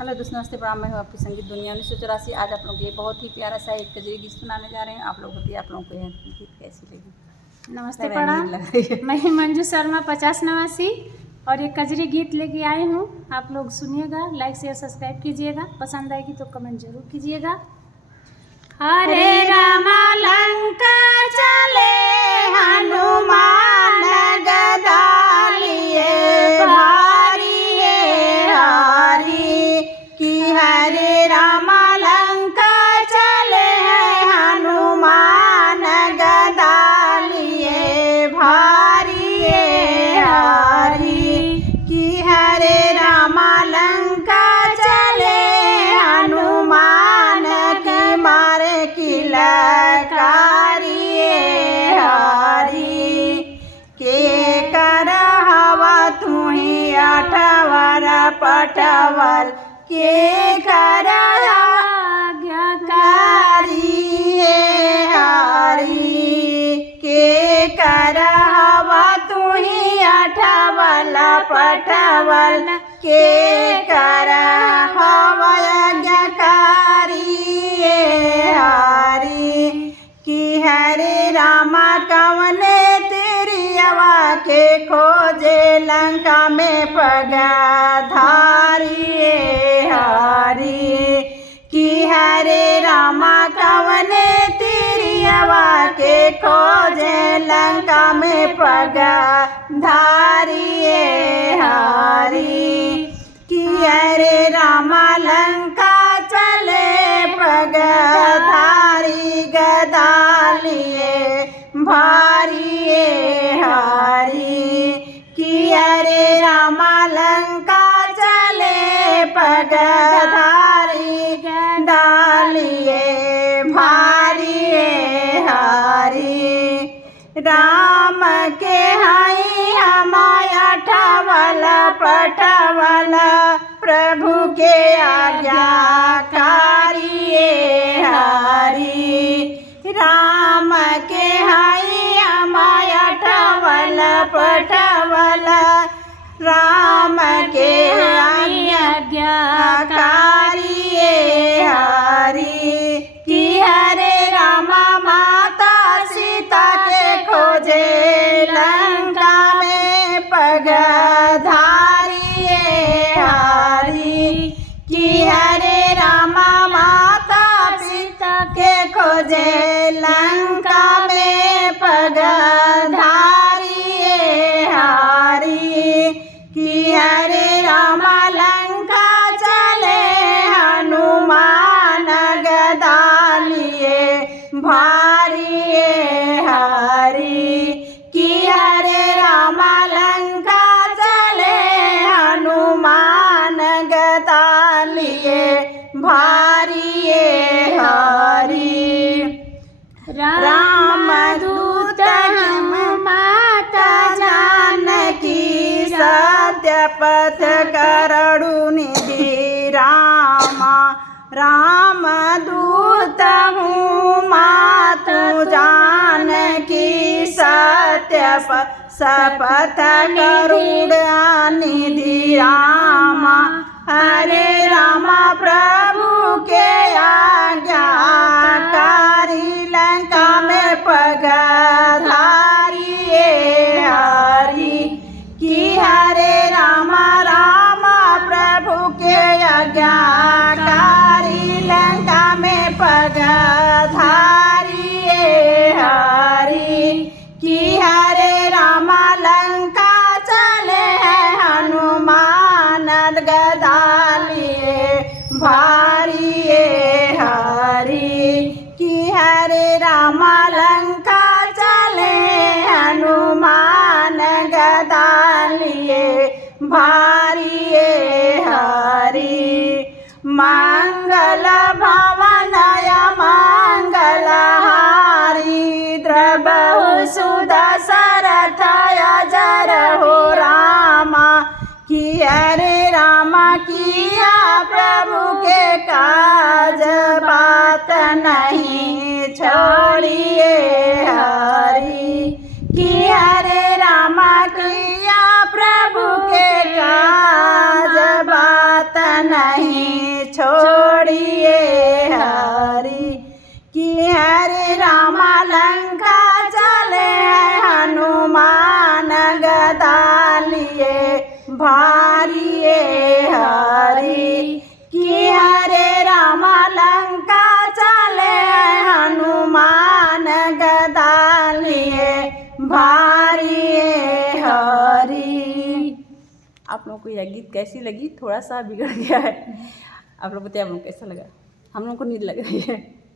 Hello दोस्तों, नमस्ते प्रणाम। मैं हूँ आपकी संगीत दुनिया 1984। आज आप लोगों के लिए बहुत ही प्यारा सा एक कजरी गीत सुनाने जा रहे हैं। आप लोग बताइए, आप लोगों को यह गीत कैसी लगी। नमस्ते प्रणाम। मैं मंजू शर्मा 50 नवासी और एक कजरी गीत लेके आई हूँ। आप लोग सुनिएगा, लाइक शेयर सब्सक्राइब कीजिएगा। पसंद आएगी तो कमेंट जरूर कीजिएगा। हरे रामा लंका चले हनुमान गदा लिए भारी हारी कि हरे रामा लंका चले हनुमान गदा लिए भारी हारी कि हरे रामा लंका चले हनुमान की मार की लकारी हारी के कर हवा तुही अठवर पटवल के कर आज्ञाकारी हारी के कर हवा तुही अठवल पटवल के कर हवा आज्ञाकारी हारी कि हरे रामा कवने तिरियवा के खोजे लंका में पगधारी हारी कि हरे रामा कवने तिरियवा के खोजे लंका में पगधारी हारी कि हरे रामा लंका चले पगधारी गदा लिए भारी हारी कि हरे रामा लंका चले पगधारी गदा लिए भारी हारी राम के हाई हमाया ठवल पटवल प्रभु के आज्ञाकारी हारी राम के हाई हमाया ठवल पटवल राम के आज्ञाकारी हारी कि हरे रामा माता सीता के खोजे लंका में पगधारी हारी कि हरे रामा माता सीता के खोजे लंका में पगधारी हारी कि हरे रामा लंका चले हनुमान गदा लिए भारी हारी कि हरे रामा लंका चले हनुमान गदा लिए भारी हारी राम दूत हम माता जानकी सत्य पथ करड़ु निधि राम दूत हूँ मातु जानकी सत्य शपथ करुण निधि रामा हरे रामा प्रभु के आज्ञाकारी लंका में पगधारी हारी कि हरे रामा प्रभु के आज्ञाकारी लंका में पगधारी हारी कि हरे रामा लंका चले हनुमान गदा लिए भारी हारी कि हरे रामा लंका चले हनुमान गदा लिए भारी हारी मंगल भवनय मंगल हारी द्रबहु सुदशरथ अजर हो रामा कि हरे रामा किया प्रभु के काज बात नहीं छोड़िए हरी कि हरे रामा किया प्रभु के काज बात नहीं छोड़िए हरि कि हरे रामा लंका चले हनुमान गदा लिए भारिये हरि कि हरे रामा लंका चले हनुमान गदा लिए भारिये हरि। आप लोगों को यह गीत कैसी लगी? थोड़ा सा बिगड़ गया है, आप लोग बताइए आप लोग कैसा लगा? हम लोग को नींद लग रही है।